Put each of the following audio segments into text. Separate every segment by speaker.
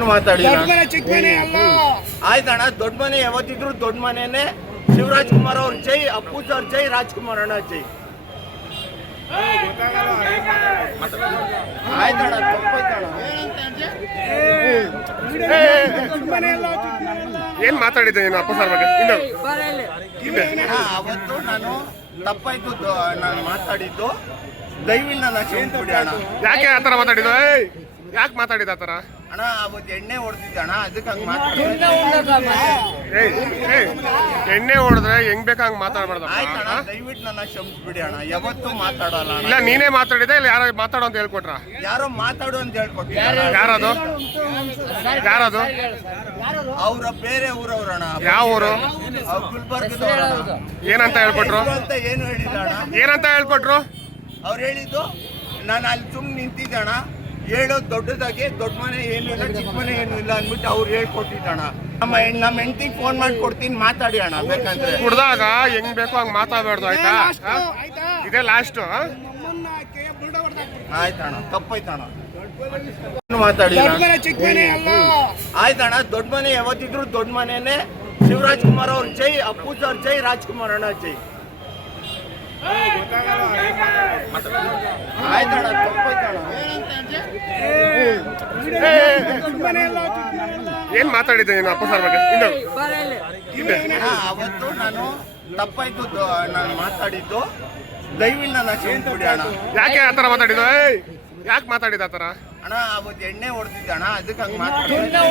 Speaker 1: ಮಾತಾಡಿ
Speaker 2: ದೊಡ್ಡ ಮನೆ ಚಿಕ್ಕ ಅಲ್ಲ.
Speaker 1: ಆಯ್ತಣ್ಣ ದೊಡ್ಡ ಮನೆ ಯಾವತ್ತಿದ್ರು ದೊಡ್ಡ ಮನೆನೆ. ಶಿವರಾಜ್ ಕುಮಾರ್ ಅವ್ರ ಜೈ ಅಪ್ಪು ಸರ್ ಜೈ ರಾಜ್ಕುಮಾರ್ ಅಣ್ಣ ಜೈ. ಆಯ್ತಣ್ಣ
Speaker 3: ಏನ್ ಮಾತಾಡಿದ್ದೆ ನೀನು ಅಪ್ಪ ಸರ್ ಬಗ್ಗೆ?
Speaker 1: ಅವತ್ತು ನಾನು ತಪ್ಪಾಯ್ತು ನಾನು ಮಾತಾಡಿದ್ದು. ದಯವಿಲ್ಲ ಅಣ್ಣ.
Speaker 3: ಯಾಕೆ ಆ ಥರ ಮಾತಾಡಿದ್ದು? ಯಾಕೆ ಮಾತಾಡಿದ ಆತರ
Speaker 1: ಅಣ್ಣ ಅವತ್ತು ಎಣ್ಣೆ ಹೊಡೆದಿದ್ದ ಅಣ್ಣ ಅದಕ್ಕೆ ಹಂಗೆ
Speaker 3: ಎಣ್ಣೆ ಹೊಡೆದ್ರೆ ಹೆಂಗ್ ಬೇಕಾ ಹಂಗ್ ಮಾತಾಡ್ಬಾರ್ದು
Speaker 1: ಆಯ್ತಣ್ಣ? ದಯವಿಟ್ಟು ನನ್ನ ಕ್ಷಮಿಸ್ಬಿಡಿ ಅಣ್ಣ ಯಾವತ್ತೂ ಮಾತಾಡಲ್ಲ ಅಣ್ಣ.
Speaker 3: ಇಲ್ಲ ನೀನೇ ಮಾತಾಡಿದೆ ಇಲ್ಲ ಯಾರೋ ಮಾತಾಡೋ ಅಂತ ಹೇಳ್ಕೊಟ್ರ?
Speaker 1: ಯಾರೋ ಮಾತಾಡು ಅಂತ ಹೇಳ್ಕೊಟ್ಟಿದ್ದಾರೆ
Speaker 3: ಯಾರದು? ಯಾರದು?
Speaker 1: ಅವ್ರ ಬೇರೆ ಊರವ್ರಣ್ಣ
Speaker 3: ಯಾವ ಊರು?
Speaker 1: ಅವ್ರು ಗುಲ್ಬರ್ಗದವ್ರಣ್ಣ
Speaker 3: ಏನಂತ ಹೇಳ್ಕೊಟ್ರು?
Speaker 1: ಅಂತ ಏನು ಹೇಳಿಲ್ಲ ಅಣ್ಣ.
Speaker 3: ಏನಂತ ಹೇಳ್ಕೊಟ್ರು?
Speaker 1: ಅವ್ರು ಹೇಳಿದ್ದು ನಾನು ಅಲ್ಲಿ ಸುಮ್ಮನೆ ನಿಂತಿದ್ದಣ ಹೇಳೋದು ದೊಡ್ಡದಾಗಿ ದೊಡ್ಡ ಮನೆ ಏನು ಇಲ್ಲ ಚಿಕ್ಕ ಮನೆ ಏನು ಇಲ್ಲ ಅಂದ್ಬಿಟ್ಟು ಅವ್ರು ಹೇಳ್ಕೊಟ್ಟಿದ್ದಣ. ನಮ್ಮ ಹೆಣ್- ನಮ್ಮ ಹೆಂಡತಿಗೆ ಫೋನ್ ಮಾಡಿ ಕೊಡ್ತೀನಿ ಮಾತಾಡಿ ಅಣ್ಣ ಬೇಕಂದ್ರೆ.
Speaker 3: ಕುಡ್ದಾಗ ಹೆಂಗ್ ಬೇಕೋ ಹಂಗ್ ಮಾತಾಡ್ಬಾರ್ದು ಆಯ್ತಾ? ಇದೇ ಲಾಸ್ಟ್.
Speaker 1: ಆಯ್ತಣ್ಣ ತಪ್ಪಾಯ್ತಣ್ಣ ಮಾತಾಡಿ ಆಯ್ತಣ್ಣ ದೊಡ್ಡ ಮನೆ ಯಾವತ್ತಿದ್ರು ದೊಡ್ಡ ಮನೆನೇ. ಶಿವರಾಜ್ ಕುಮಾರ್ ಅವ್ರ ಜೈ ಅಪ್ಪು ಸರ್ ಜೈ ರಾಜ್ಕುಮಾರ್ ಅಣ್ಣ ಜೈ. ಆಯ್ತಣ್ಣ ತಪ್ಪಾಯ್ತಣ್ಣ
Speaker 2: ದೊಡ್ಡ ಮನೆ ಅಲ್ಲ ಚಿಕ್ಕ ಮನೆ ಅಲ್ಲ
Speaker 3: ಏನ್ ಮಾತಾಡಿದ್ದೆ ನೀನು ಅಪ್ಪ ಸರ್ ಬಗ್ಗೆ?
Speaker 1: ಅವತ್ತು ನಾನು ತಪ್ಪಾಯ್ತು ನಾನು ಮಾತಾಡಿದ್ದು. ದಯವಿಲ್ಲ ನನ್ನ ಕ್ಷಮಿಸ್ಬಿಡಿ ಅಣ್ಣ.
Speaker 3: ಯಾಕೆ ಆ ಥರ ಮಾತಾಡಿದ ಯಾಕೆ ಮಾತಾಡಿದ ಆ ಥರ?
Speaker 1: ಅಣ್ಣ ಅವತ್ತು ಎಣ್ಣೆ ಹೊಡೆದಿದ್ದೆ ಅಣ್ಣ ಅದಕ್ಕೆ ಹಂಗೆ ಮಾತಾಡಿದ್ದೆ.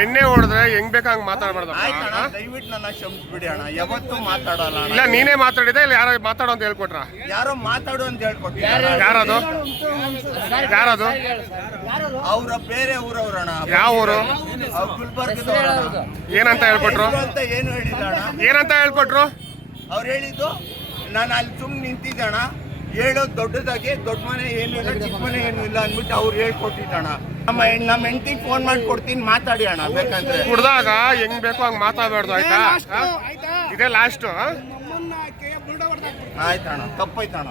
Speaker 3: ಎಣ್ಣೆ ಹೊಡೆದ್ರೆ ಹೆಂಗ್ ಬೇಕಾ ಹಂಗ್ ಮಾತಾಡ್ಬಾರ್ದು.
Speaker 1: ಆಯ್ತಣ್ಣ? ದಯವಿಟ್ಟು ನನ್ನ ಕ್ಷಮಿಸ್ಬಿಡಿ ಅಣ್ಣ. ಯಾವತ್ತೂ ಮಾತಾಡಲ್ಲ ಅಣ್ಣ.
Speaker 3: ಇಲ್ಲ ನೀನೇ ಮಾತಾಡಿದೆ ಇಲ್ಲ ಯಾರೋ ಮಾತಾಡೋ ಅಂತ ಹೇಳ್ಕೊಟ್ರ?
Speaker 1: ಯಾರೋ ಮಾತಾಡು ಅಂತ ಹೇಳ್ಕೊಟ್ಟಿದ್ದಾರೆ
Speaker 3: ಯಾರದು? ಯಾರದು?
Speaker 1: ಅವ್ರ ಬೇರೆ ಊರವ್ರಣ
Speaker 3: ಯಾವ ಊರು?
Speaker 1: ಅವ್ರು ಗುಲ್ಬರ್ಗದವ್ರಣ್ಣ
Speaker 3: ಏನಂತ ಹೇಳ್ಕೊಟ್ರು?
Speaker 1: ಹೆಸ್ರು ಅಂತ ಏನು ಹೇಳಿಲ್ಲ ಅಣ್ಣ.
Speaker 3: ಏನಂತ ಹೇಳ್ಕೊಟ್ರು?
Speaker 1: ಅವ್ರು ಹೇಳಿದ್ದು ನಾನು ಅಲ್ಲಿ ಸುಮ್ಮನೆ ನಿಂತಿದ್ದಣ ಹೇಳೋದು ದೊಡ್ಡದಾಗಿ ದೊಡ್ಡ ಮನೆ ಏನು ಇಲ್ಲ ಚಿಕ್ಕ ಮನೆ ಏನು ಇಲ್ಲ ಅಂದ್ಬಿಟ್ಟು ಅವ್ರು ಹೇಳ್ಕೊಟ್ಟಿದ್ದಣ. ನಮ್ಮ ಹೆಣ್ಣು ನಮ್ಮ ಹೆಂಡತಿಗೆ ಫೋನ್ ಮಾಡಿ ಕೊಡ್ತೀನಿ ಮಾತಾಡಿ ಅಣ್ಣ ಬೇಕಂದ್ರೆ.
Speaker 3: ಕುಡ್ದಾಗ ಹೆಂಗ್ ಬೇಕೋ ಹಂಗ್ ಮಾತಾಡ್ಬಾರ್ದು ಆಯ್ತಾ? ಇದೆ ಲಾಸ್ಟ್.
Speaker 1: ಆಯ್ತಣ್ಣ. ತಪ್ಪಾಯ್ತಣ್ಣ.